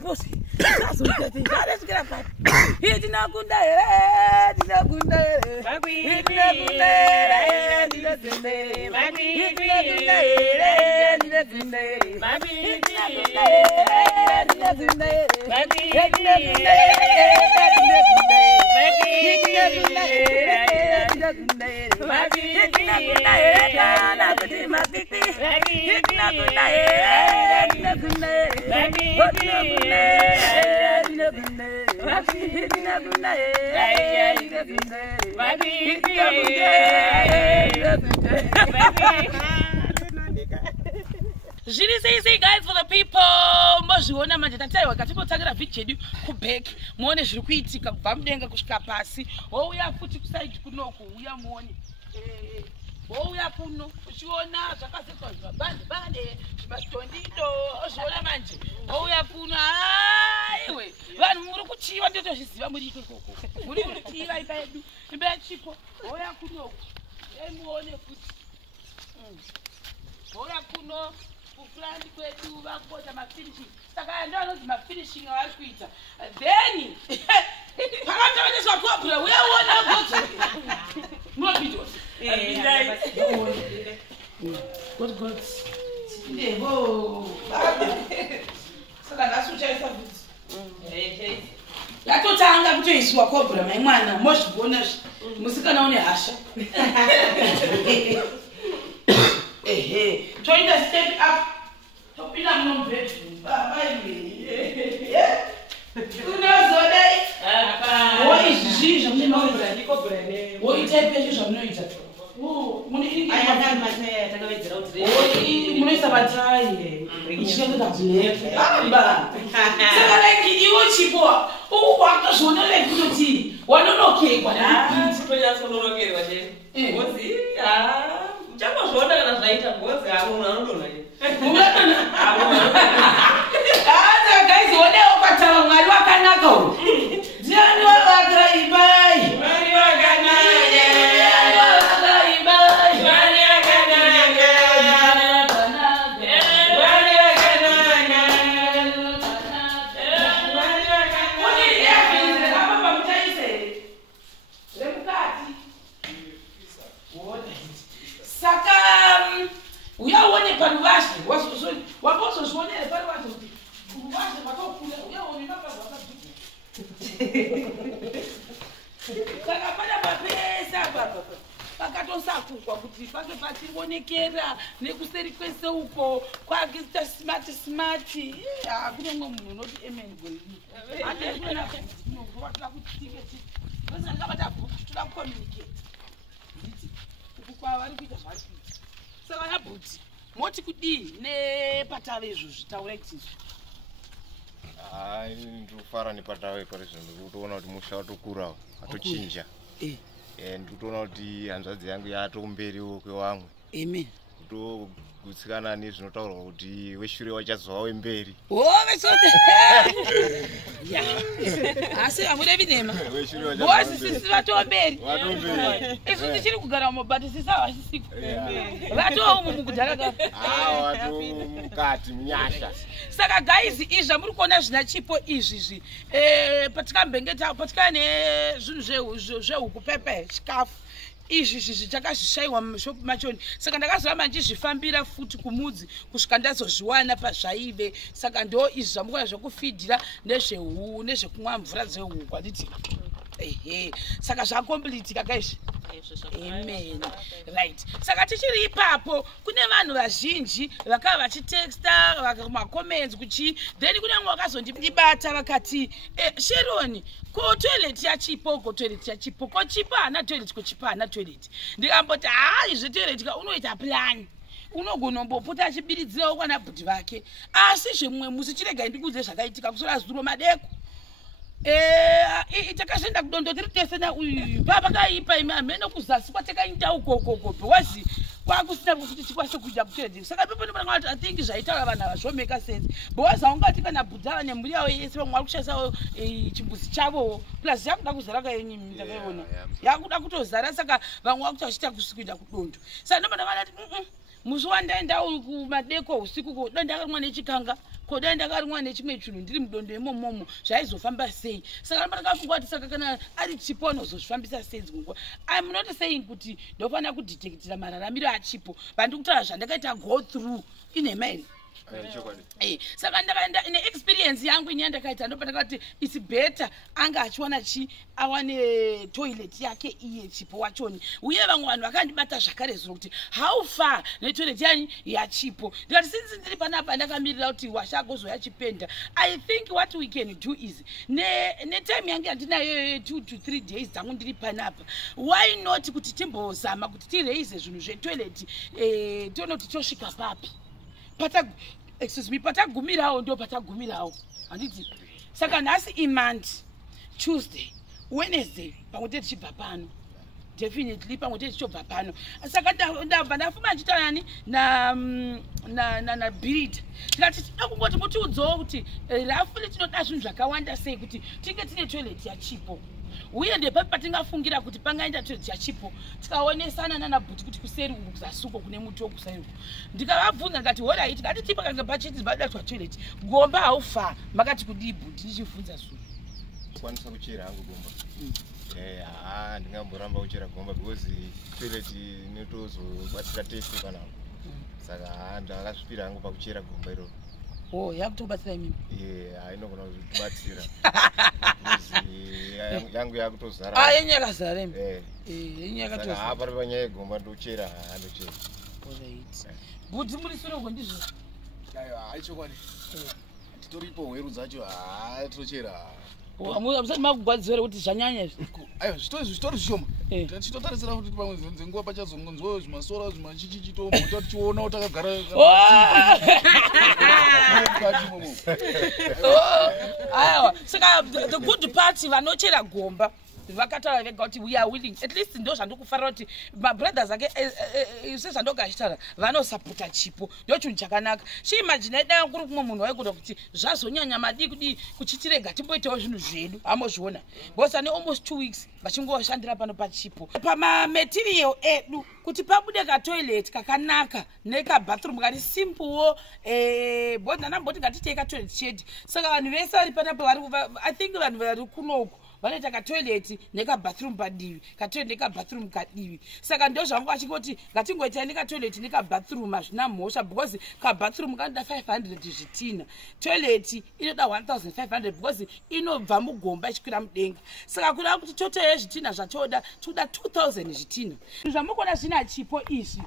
Você, that's what that is. Let's get up. It's not good. It's not good. It's not good. It's not good. It's not Say guys for the people. Mozviona manje tataiwa katinotangira video yedu kuback muone zviri kuitika kubva mudenga kusvika pasi. Wouya futi kusaidi kunoko uya muone wouya kuno uchiona zvakasetwa zvibande zvimastondido ozviona manje wouya kuno aiwe vanhu muri kuchiva ndotozviziva muri ikoko muri kuchiva imba yedu imba yachipo wouya kunoko muone futi wouya kuno kuflandi kwedu vakota mafinishing saka ndo anonzi mafinishing avari kuita then pakatoveneswa kopura uyaona godzo mobidwa what gods ndebo saka ndasuchaisa vhudzi yatotanga kutoiswa kobra mai mwana mozvibona musikana une hasha toita step up topinda muno bedroom unozodai woizvizvi zvamunoita woitaipe izvi zvamunoita munoisa matai ichitengeza bhuleke saka like iwo chipo wakatozviona like kutoti wanonokegwa chakuzviona kana zvaita bhozi munhu anodonha guys onewo kwatava mwari wakanaka uyu ndiani wavakira imbai mwari uyaone paruvazhe wambozozvionere paruvazhe kuti kuruvazhe pakokura uyaone mapazvakadzika saka pana mapesa papa pakatosakuzwa kuti pake pachironekera nekuseri kwese uko kwakuita smart hakune mwe munhu unoti amen goini atekunena kunovatira kutiketi vesandikabata bhuku toda kucommunicate nditi uku kwavari kuita zvari kuita saka nabhuti moti kudii nepatave izvozvi taura itizvo ndikufara nepatave parizvo ndikutoona kuti musha watokurawo atochinja ndikutoona kuti hanzvadzi yangu yatomberiwo kwevamwe amen kutogutsikana nezvinotaurwa kuti weshure wachazova wemberi asi hamurevi nema bosi sisi vatomberi isu tichiri kugara mumabati sisi havasisiku vatoumu mukudhara watomukati munyasha saka gaizi izvi zvamuri kuona zvina chipo izvizvi patikambengeta patikana nezvinhu zvehuku pepe chikafu izvi takazvishayiwa mumashopu machoni saka ndakazoramba ndichizvifambira futi kumudzi kusvika ndazozviwana pazvaive saka ndo izvi zvamukona zvekufidhira nezvehuku nezvekumwa mvura dzehuku handiti saka zvakomplitika kaizvi amen right saka tichiri ipapo kune vanhu vazhinji vakava vachitexta vakakumacomments kuchi then kune vamwe vakazondibata vakati Sheroni ko toilet yachipo ko toilet yachipo ko chipa hana toilet ko chipa hana toilet ndikamboti izve toilet ka unoita plan unogona mbopota achibiridzirawo kwana bhudhi vake asi zvemumwe musi chirega ndikuudze zvakaitika kusora zuro madeko takazenda kudondo tiri tesena uyu baba kaipa ime amene kuzasi kwatekaita ukoko bhewazi kwakusina kuti tikwanise kuita kutoilet saka pepo ndibona kuti I think zvaitaura vanhu ava zvomeka sense bhewazi aungati kana bhudha nemhuri yavo yese vamwe vari kushandisawo chimbuzi chavo plus yakuda kuzara kayenyi ndakaiona yakuda kutozara saka vamwe vakuti vachita kuita kudondo saka ndibona vanati musi wandaenda kumadeko usiku ko dandakarumwa nechikanga ko dandakarumwa nechimwe chinhu ndiri mudondo imomomo zvaizofamba sei saka ndakafunga kuti saka kana ari Chipo anozozvifambisa sei dzingwa. I'm not saying kuti ndofanira kudetectira mararamiro aChipo bandikutaura zvandakaita go through in mail. Saka ndakaenda ine experience yangu ine yandakaita ndopandakati it's better anga achiwana awane toilet yake iye Chipo wachoni uye vamwe vanhu vakandibata zvakare zvino kuti how far netoilet yani yaChipo ndikati since ndiri panapa ndakamirira kuti washagozoya chipenda. I think what we can do is netime yangu yandinayo 2 to 3 days dzangu ndiri panapa, why not kuti timbozama kuti tiraise zvinhu zvetoilet tione kuti tosvika papi patagumirawo ndo patagumirawo handiti. Saka nhasi iMonday, Tuesday, Wednesday pamwe tete tichibva pano definitely pamwe tete tichobva pano. Saka ndabva ndafuma ndichitanani na Birita tikati tinoda kungoti mutiudzawo kuti rafule tinoda zvinhu zvakawanda sei kuti tinge tine toilet yaChipo uye ndepapi patingafungira kuti pangaenda toilet yaChipo tikaonesana nanabhuti kuti kuseri uku kuzasuko kune muti wokuseri uku. Ndikavabvunza ndikati alright ngati pakanga pachiti badatwa toilet gomba haufa makati kudii bhuti ndichibvunza zuro kwanisa kuchera hangu gomba. Ndingamboramba kuchera gomba because toilet inotozobatsira teste panapa saka ndakasvipira hangu pakuchera gomba iroro. Yakutobatsira imimi? Inogona kubatsira yangu yakutozara. Yenyu yakazara imi? Yenyu yakatozara. Saka pari panyaya yegomba ndochera ndochera. Alright. Bhuti muri suroko ndizvo? Chokwadi. Titoripo hweru dzacho tochera. Musati makugwadzira kuti zvanyanya izvi. Aiwa zvitori zvishoma. Tichitotarisira kuti pamwe nzenguva pachazongonzwa zvimasora zvimachichichito mota tichiona takagara. Aiwa saka the good part vanochera gomba vakataura vega kuti we are willing, at least ndo zvandikufarira kuti mabrothers ake sezvandogashitara vanosapota Chipo ndo chinhu chakanaka. Chiimagine dai kuri kumwe munhu waikuda kuti zvazonyanya madii kudii kuchitirega timboitawo zvinhu zvedu amozviona because ane almost 2 weeks vachingoshandira pano paChipo pamaterial edu kuti pabude katoilet kakanaka nekabathroom kari simplewo but ndanamboti ngatitei katoilet shed. Saka vanhu vese vari panapa I think vanhu vari kunoku vanoita katoilet nekabathroom padivi katoilet nekabathroom kadivi. Saka ndo zvangu achingoti ngatingoitai nekatoilet nekabathroom hazvina mhosva because kabathroom kanoda 500 zvitina, toilet inoda 1500 because inobva mugomba ichikwira mudenga. Saka kuda kuti total yezvitina zvatoda toda 2000 zvitina. Zvamukona zvina Chipo izvi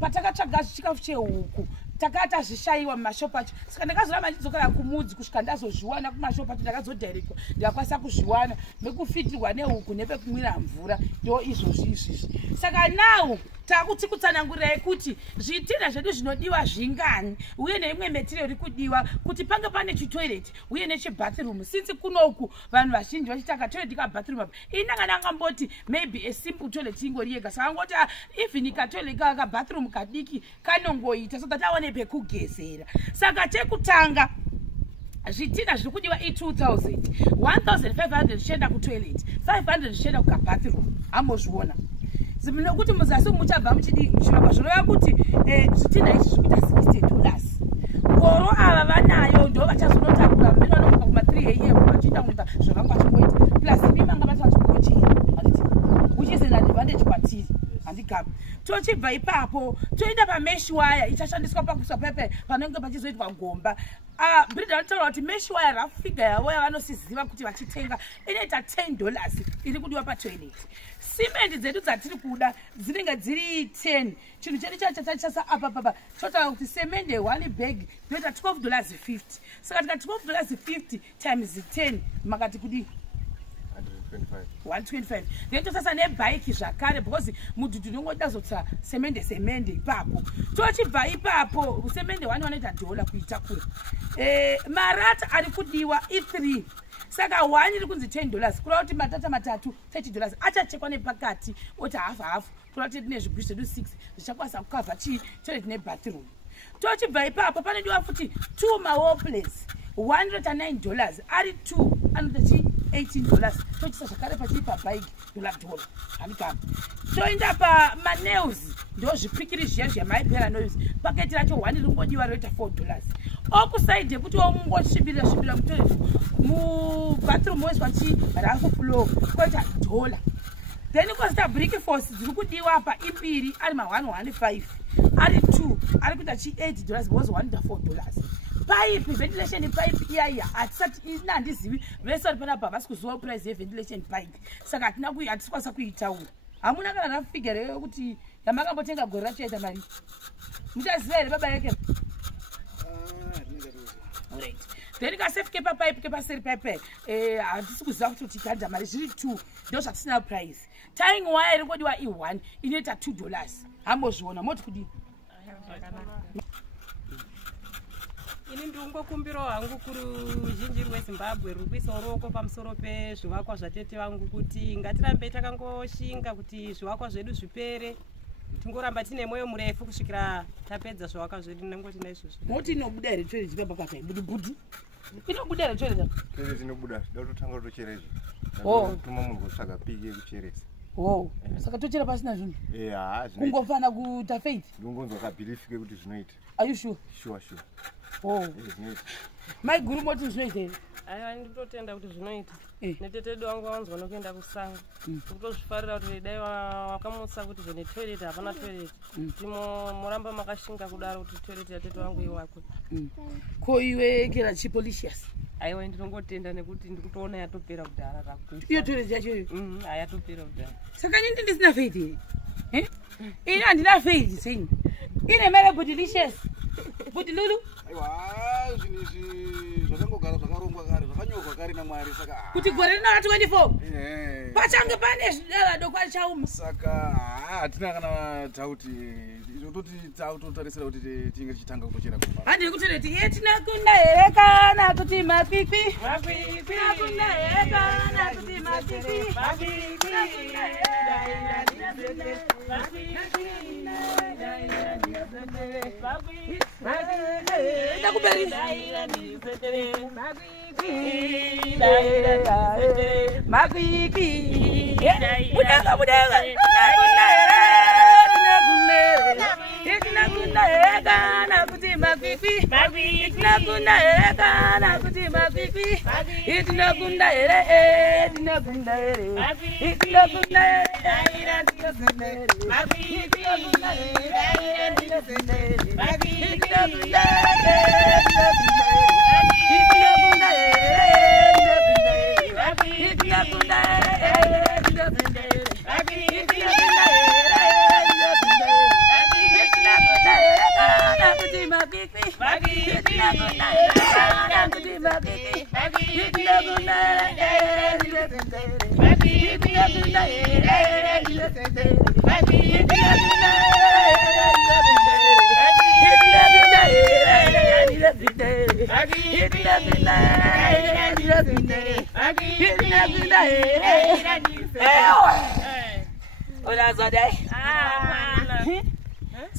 patakatsvaga chikafu chehuku takata zvishayiwa mumashopu acho. Saka ndakazoramba ndidzokera kumudzi kusvika ndazozviwana kumashopu acho ndakazodhairekwa ndakakwanisa kuzviwana nekufitirwa nehuku nepekumwira mvura ndo izvozvi. Saka now takuti kutsanangurirai kuti zvitina zvedu zvinodiwa zvingani uye neimwe material iri kudiwa kuti pange pane chitoilet uye nechibathroom. Since kunoku vanhu vazhinji vachita katoilet kabathroom apa inanga ndangamboti maybe a simple toilet ingori yega. Saka ngoti even katoilet kabathroom kadiki kanongoita so that awane pekugezera. Saka chekutanga zvitina zviri kudiwa i2000, 1500 zvichienda kutoilet, 500 zvichienda kukabathroom. Ambozviona nokuti muzasi muchabva muchidii muchivakwa zvoreva kuti zvitina izvi zvikuita $60. Goro ava vanayo ndo vachazonotakura mumene vanomuka kuma3 AM vachiita kuita zvavanga vachingoita plus imi vanga vachazongochera handiti which is an advantage kwatiri handikapa. Tochibva ipapo toenda pamesh wire ichashandiswa pakuisa pepe panenge pachizoitwa gomba. Brida vanotaura kuti mesh wire rafiga yavo yavanosiziva kuti vachitenga inoita $10 iri kudiwa patoilet. Simende dzedu dzatiri kuda dzinenge dziri 10. Chinhu chedu chachasa apa totaura kuti semende 1 bag inoita $12.50. Saka tika $12.50 times 10 makati kudii 125. Then tosasa nebike zvakare because mudhudhu unongoda zotsa semende ipapo. Tochibva ipapo semende wanoita $1 kuitakura. Marata ari kudiwa i3. Saka 1 iri kunzi $10 kura kuti matata matatu $30 achachekwa nepakati oti half kurati tine zvigwishi zvedu 6 zvichakwanisa kukavha toilet nebathroom. Tochibva ipapo panodiwa futi 2 mawall plates $109 ari 2 anoita $18 tochisa zvakare pachipa bike $1 handikamba toenda pamails ndo zvipikiri zviya zvamaipera noise paketi racho 1 ringodiwa roita $4 okusaidhi yekuti wamungosvibirira mutoilet mubathroom wese vachirangu flow koita $1 then kosta brick force dziri kudiwa apa ipiri ari ma115 ari 2 ari kuita $8 because one $4 pipe ventilation pipe iya hatisati ina handizivi vese vari panapa havasi kuziva price yeventilation pipe saka hatisikwanisa kuitaura hamuna kana rafigure yekuti yamakambotenga gore racho yaita mari muchaziva here baba yake then kasefike papipe kepaseri pipe hatisi kuziva kuti tichadha mari zviri 2 ndo zvatisina price tying wire ringodiwa i1 inoita $2 hambozviona moti kudii ini ndingokumbirawo hangu kuruzhinji rwezimbabwe ruri kuisa ruoko pamusoro pezvivakwa zvatete vangu kuti ngatirambe takangoshinga kuti zvivakwa zvedu zvipere tingoramba tine mwoyo murefu kusvikira tapedza zvivakwa zvedu nangoti naizvozvo moti inobuda here toilet papapa budibudi inobuda here toilet inobuda totanga tochereza tuma munhu kutsvaga piki yekucheresa saka tochera pasina zvinhu kungofana kuita faith ndingonzwa kabhilifike kuti zvinoita are you sure maiguru moti zvinoita here aiwa nditotenda kuti zvinoita netetedu wangu wanzwa nokuenda kusanga kutozvifarira kuti dai wakamutsa kuti zvene toilet hapana toilet timoramba makashinga kudaro kuti toilet yatetu wangu iwakwe ko iwe kera Chipolicious aiwa ndinongotenda nekuti ndikutoona yatopera kudhara rakuti iyo toilet yacho iyo hayatopera kudhara saka nini ndisina faith here ini handina faith sei ine mare Budilicious Budilulu aiwa zvinizvi zvakangogara zvakarongwa kare zvakanyorwa kare naMwari saka kuti gore rina 24 pachange pane zvidara doko achauma saka hatina kana tauti toti totarisira kuti tinge tichitanga kutochera kumba handiri kutoreti yetinakunda here kana kuti makwikwi tinakunda here kana kuti makwikwi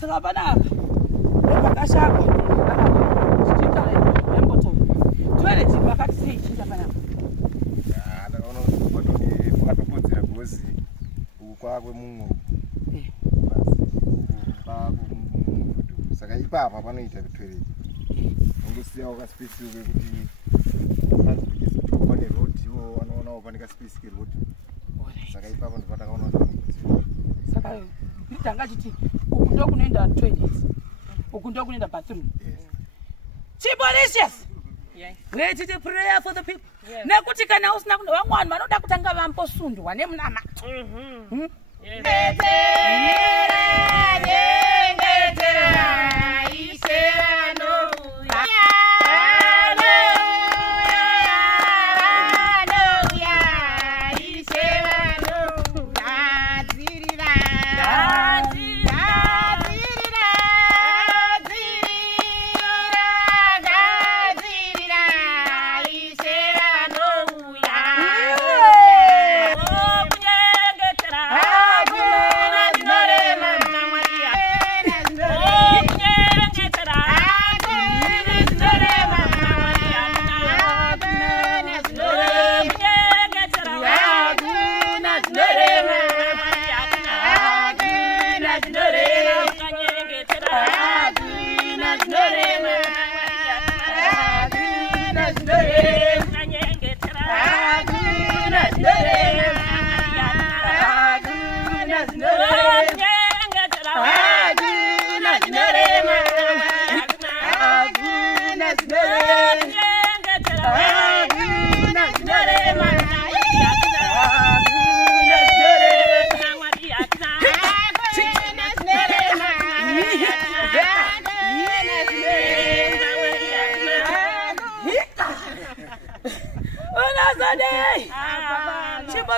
saka panapa pakashakwa toilet pakati sei chinja panapa ndakaona kuti pakatopodzera gozi kwakwe mumwe saka ipapa panoita toilet ungosiyawo kaspesiwe kuti pane rodi iwo wanoonawo pane kaspesi kerodi saka ipapa ndipatakaona saka ndanga chiti uku ndo kunoenda toilet uku ndo kunoenda bathroom Chipolicious ready to pray for the people nekuti kana usina kuno vamwe vanhu vanoda kutanga vamposundwa nemunamato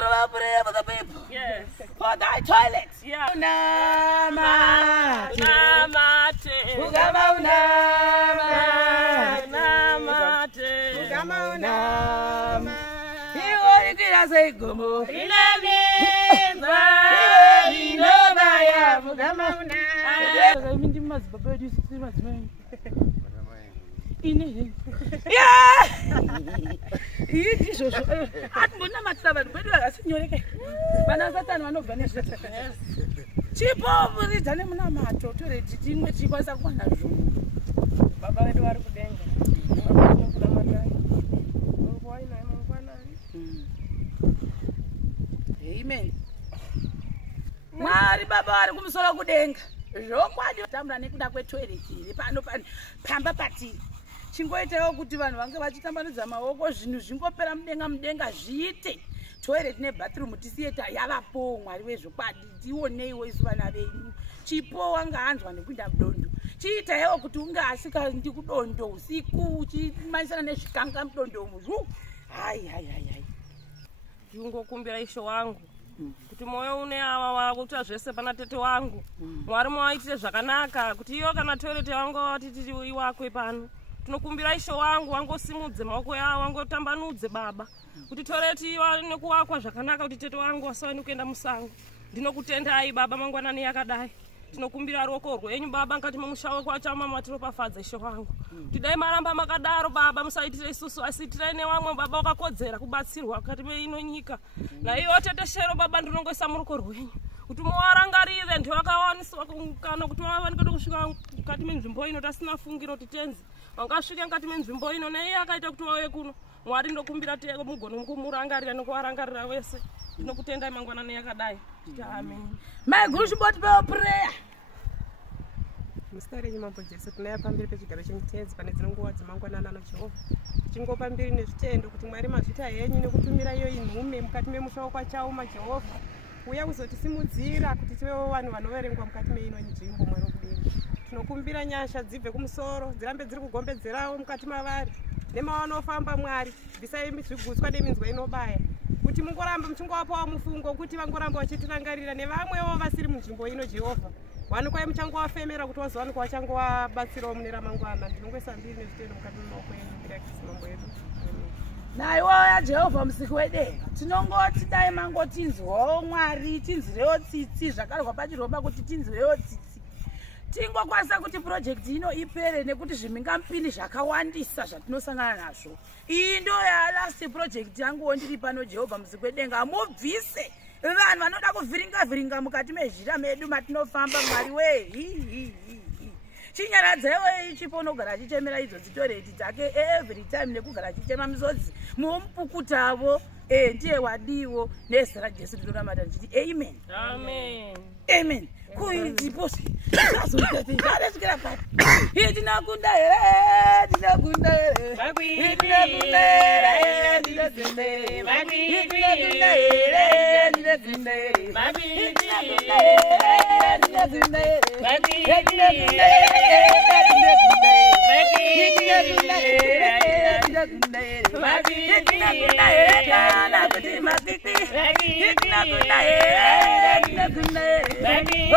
Baba, prayer for the people. Yes. For thy toilet. Yeah. Namate. Namate. Ugama unamate. Namate. Ugama unamate. Iwo ikira say gomo. Inameza. Inobaya. Ugama unamate. Yeah. Isso. Atmbona matsaba bedu akasinyoreke. Bana satani vanobva nezvete. Chipo muridza nemuna mato tore titimwe tikwanisa kuwana zvinhu. Baba vedu vari kudenga. Baba vanokula matai. Nguva ino yamangwanani. Amen. Mwari baba vari kumusoro kudenga. Zvokwadi tambura nekuda kwetoilet iri pano pamba patiri. Chingoitawo kuti vanhu vange vachitambanudza maoko zvinhu zvingopera mudenga zviite. Toilet nebathroom tisieta yavapo Mwari wezvokwadi tioneiwo isu vana venyu. Chipo wanga anzwa nekuinda mudondo. Chiitaiwo kuti unge asikaendi kudondo usiku uchimanisana nezvikanga mudondo muzvu. Hai. Ndingokumbira Ishe wangu kuti moyo une ava wakuita zvese pana tete wangu. Mwari muvaitire zvakanaka kuti iyo kana toilet wangu watiti iwakwe pano. Tinokumbira Ishe wangu wangosimudze maoko yawo wangotambanudze baba. Kuti toilet iwane kuwakwa zvakanaka kuti tete wangu asawane kuenda musango. Ndinokutendai baba mangwanani yakadai. Tinokumbira ruoko rwenyu baba ngati mumushawo kwachama matiropafadza Ishe wangu. Tidai maramba makadaro baba musaitire isusu asiitirai nevamwe baba wakakodzera kubatsirwa kati meino nyika. Naiwo tete shero baba ndinongoisa muruoko rwenyu. Kuti muwarangarire ndivakawaniswa kana kuti wawanikwa kusvika mukati menzvimbo ino tasina fungiro titenzi. Wangasvika mukati menzvimbo ino neiye akaita kuti wauye kuno. Mwari ndokumbira mugone kumurangarira nekuwarangarira wese. Ndinokutendai mangwanani yakadai. Amen. My guru bought for prayer. Mustari nyimambo Jesu tunaya pambiri pechigaro chemitenzi pane dzino nguva dzemangwanana naJehovha. Tichingopa mbiri nezvitendo kuti Mwari mazvita henyu nekutumira iyo inhume mukati memushawo kwachauma Jehovha. Uya kuzotisimudzira kuti tivewo vanhu vanoverengwa mukati meino nzvimbo Mwari wokudenga. Tinokumbira nyasha dzibve kumusoro dzirambe dziri kugombedzerawo mukati mavari. Nemavanofamba Mwari bvisai zvigutswa neminzwa inobaya. Kuti mungoramba muchingovapawo mufungo kuti vangoramba vachitirangarira nevamwewo vasiri munzvimbo ino Jehovha. Wanukwai muchangowafemera kuti wazowanikwa vachangovabatsirawo mune ramangwana. Ndinongoisa mbiri nezvitendo mukati memawoko enyu mbiri yaKristu mambo edu. Naiwoya Jehovha musiki wedenga. Tinongoti dai mangotinzwawo Mwari tinzwirewo tsitsi zvakarwa pachiroba kuti tinzwirewo tsitsi. Tingokwanisa kuti project ino ipere nekuti zvimingamupini zvakawandisa zvatinosangana nazvo. Iyi ndo ya last project yangu ndiri pano Jehovha musiki wedenga mubvise. Vanhu vanoda kuvhiringa mukati mezhira medu matinofamba Mwari we. Chinyaradzaiwo Chipo unogara achichemera idzo dzitoireti dzake every time nekugara achichema misodzi mumpukutavo ndiye wadiwo nezita raJesu ndinoramata ndichiti amen. Amen. Kuidziposi azoitatingaresikira pati itinakunda here tinakunda here itinakunda here tinakunda here itinakunda here tinakunda here itinakunda here tinakunda here itinakunda here kana kuti matiti itinakunda here tinakunda here Baby,